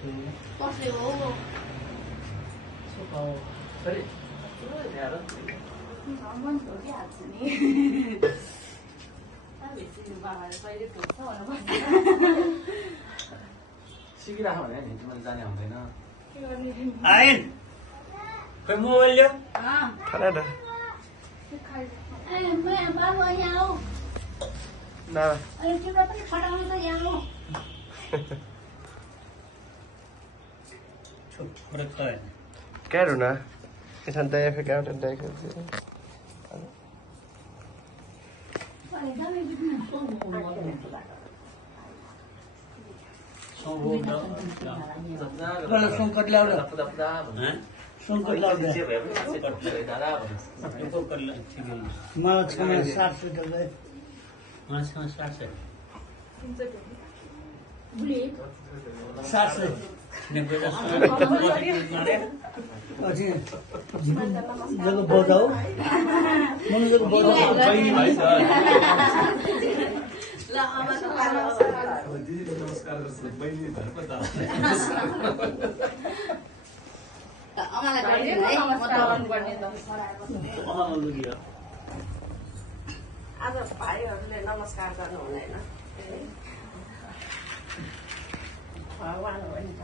कसले हो भगवान छोडिहाल्छु नि बाबाले कहिले पुग्छ सिकिराख भने मैले जाने हुँदैन के गर्ने आइन खै मोबाइल ल्याऊ खाना त ए मैं बाबु यहाँ आऊ ना अनि तिम्रो पनि फटाउनु त यहाँ आऊ Chocolate kain. Quero, né? Esse daí é ficar outro daí que eu sei. अनि दामी बित्नु Kalau songkat lau dah. Songkat lau dah. Itu kalau cikgu. Malah cuma 700 dah. Malah cuma 700. बुली 700. Ni boleh अझै जग्गा बजाऊ मन जग्गा बजाऊ बहिनी भाइ छ ल आमा त दिदी नमस्कार गर्छ बहिनी धर्म त आमालाई गरिदिनु है म त गर्नुपर्ने त आज भाइहरूले नमस्कार गर्नु हुँदैन भगवान हो नि त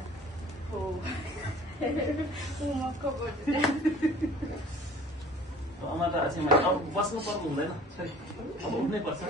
हो आमा त अझै अब बस्नु पर्नु हुँदैन अब उठ्नै पर्छ